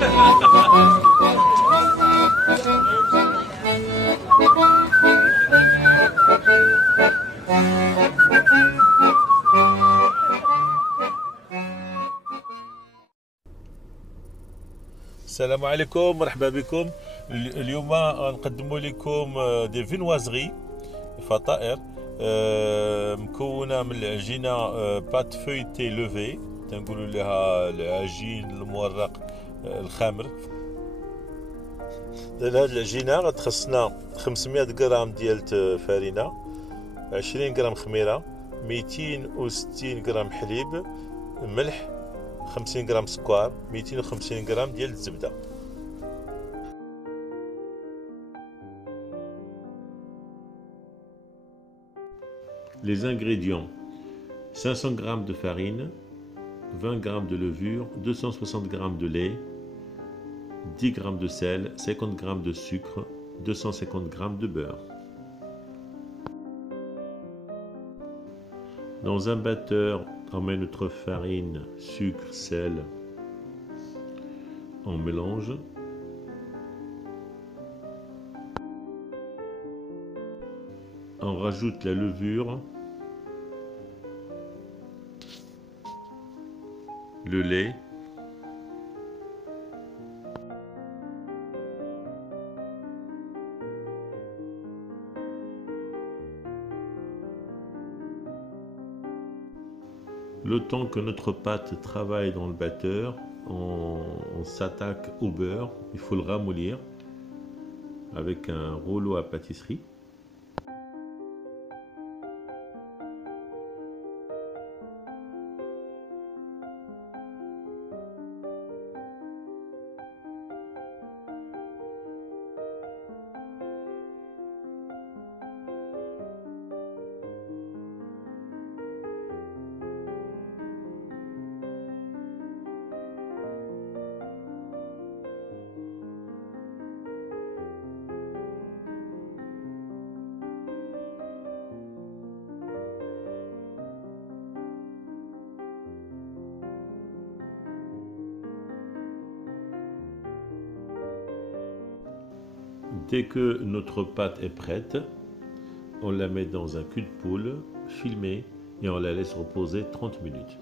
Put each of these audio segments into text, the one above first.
السلام عليكم، مرحبا بكم. اليوم نقدم لكم دي فينوازغي، فطائر مكونه من العجينه بات فويتي لوفي، تنقولوا لها العجين المورق الخامر. لهاد العجينه غتخصنا 500 غرام ديال فرينه، 20 غرام خميره، 260 غرام حليب، ملح، 50 غرام سكر، 250 غرام ديال الزبده. Les ingrédients: 500 g de farine, 20 g de levure, 260 g de lait, 10 g de sel, 50 g de sucre, 250 g de beurre. Dans un batteur, on met notre farine, sucre, sel, on mélange. On rajoute la levure, le lait, le temps que notre pâte travaille dans le batteur, on s'attaque au beurre. Il faut le ramollir avec un rouleau à pâtisserie. Dès que notre pâte est prête, on la met dans un cul de poule filmé et on la laisse reposer 30 minutes.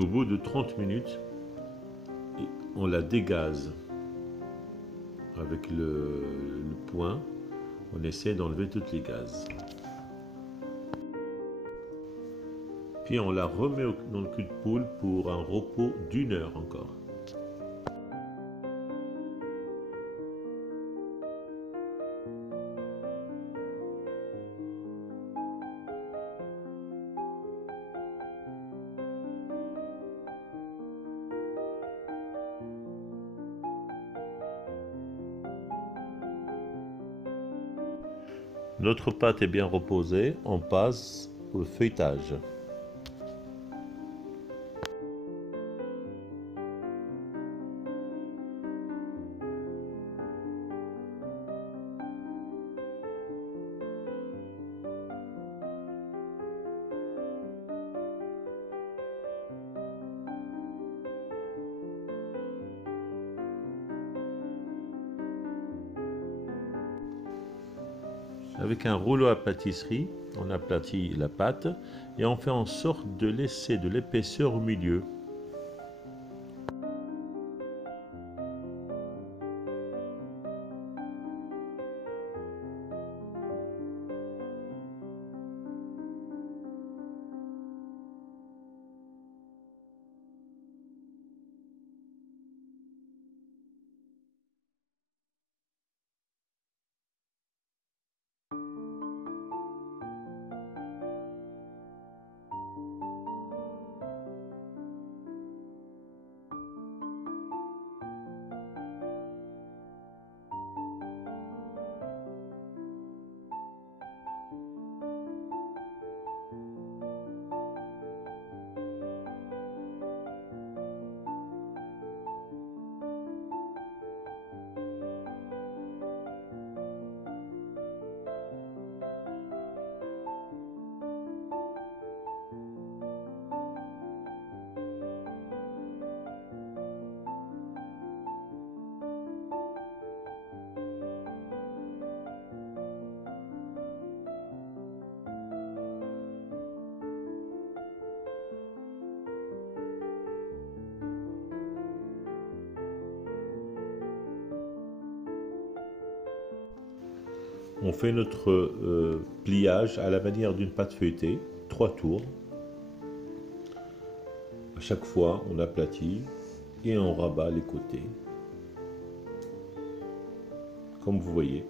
Au bout de 30 minutes, on la dégaze avec le poing. On essaie d'enlever toutes les gazes. Puis on la remet dans le cul de poule pour un repos d'1 heure encore. Notre pâte est bien reposée, on passe au feuilletage. Avec un rouleau à pâtisserie, on aplatit la pâte et on fait en sorte de laisser de l'épaisseur au milieu. On fait notre pliage à la manière d'une pâte feuilletée, 3 tours. À chaque fois, on aplatit et on rabat les côtés, comme vous voyez.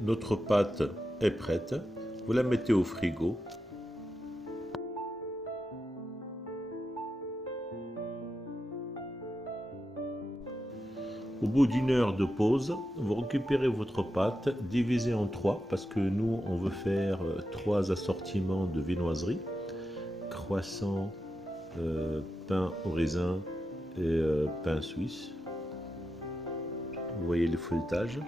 Notre pâte est prête, vous la mettez au frigo. Au bout d'une heure de pause, vous récupérez votre pâte divisée en 3 parce que nous on veut faire 3 assortiments de viennoiserie, croissant, pain au raisin et pain suisse. Vous voyez le feuilletage.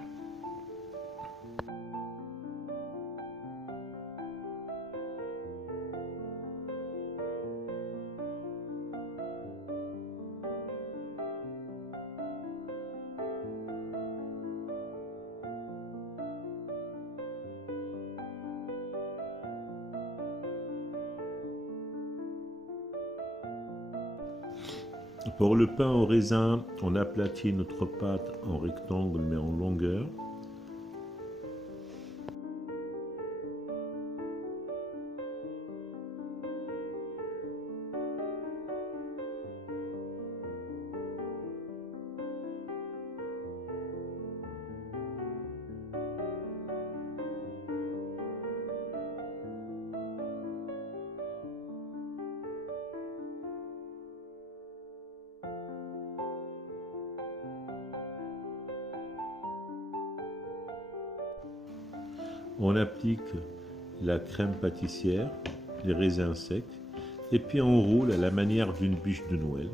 Pour le pain au raisin, on aplatit notre pâte en rectangle mais en longueur. On applique la crème pâtissière, les raisins secs, et puis on roule à la manière d'une bûche de Noël.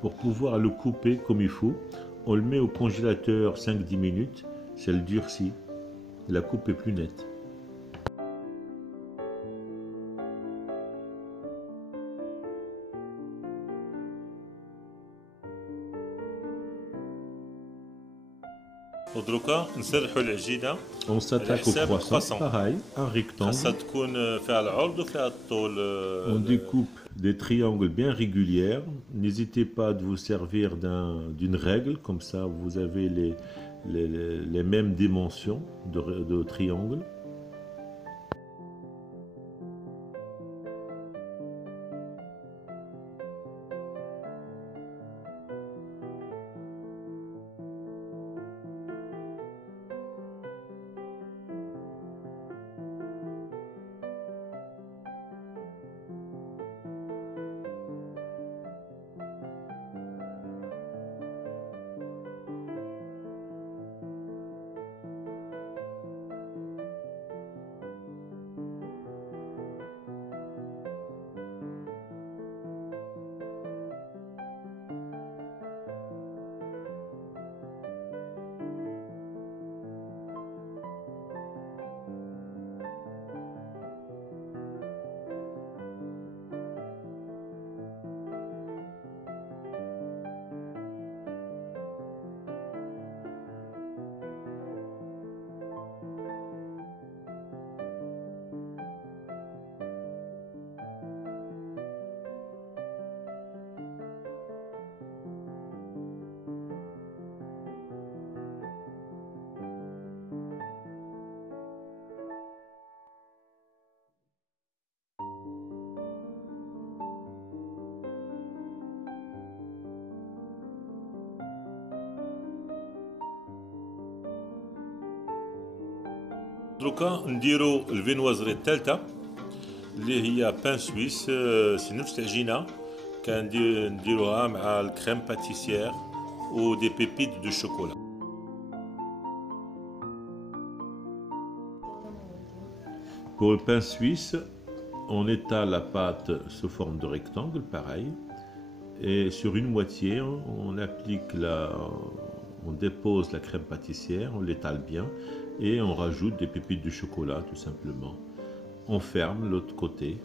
Pour pouvoir le couper comme il faut, on le met au congélateur 5-10 minutes, ça le durcit, la coupe est plus nette. ودروكا نسرحوا العجينه. On s'attaque au croissant, pareil, un rectangle. خاصها تكون فيها العرض وفيها الطول. On découpe des triangles bien régulières. N'hésitez pas de vous servir d'une règle, comme ça vous avez les mêmes dimensions de triangles. دروكا نديرو الفينوازري الثالثه اللي هي بان سويس، سي نفس العجينه كنديروها مع الكريم باتيسيير و دي بيبيت دو شوكولا. Pour le pain suisse, on étale la pâte sous forme de rectangle, pareil. Et sur une moitié, on dépose la crème pâtissière, on l'étale bien et on rajoute des pépites de chocolat tout simplement. On ferme l'autre côté.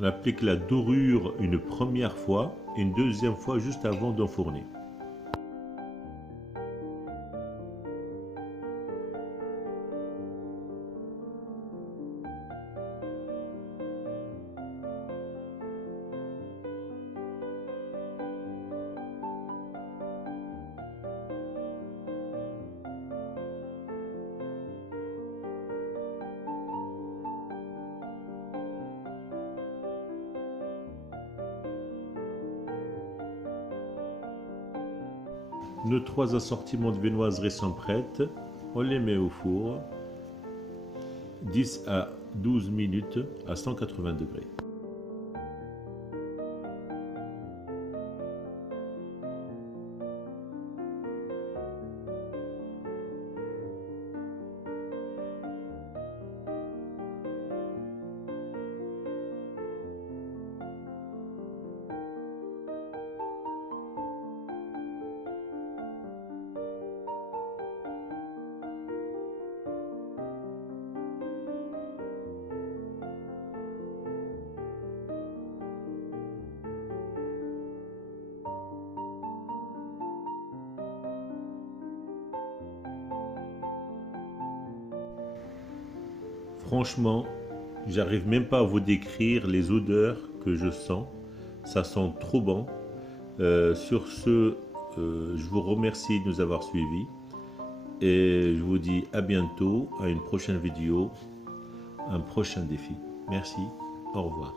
On applique la dorure une première fois et une deuxième fois juste avant d'enfourner. Nos 3 assortiments de viennoiserie sont prêts. On les met au four 10 à 12 minutes à 180 degrés. Franchement, j'arrive même pas à vous décrire les odeurs que je sens. Ça sent trop bon. Sur ce, je vous remercie de nous avoir suivis. Et je vous dis à bientôt, à une prochaine vidéo, un prochain défi. Merci, au revoir.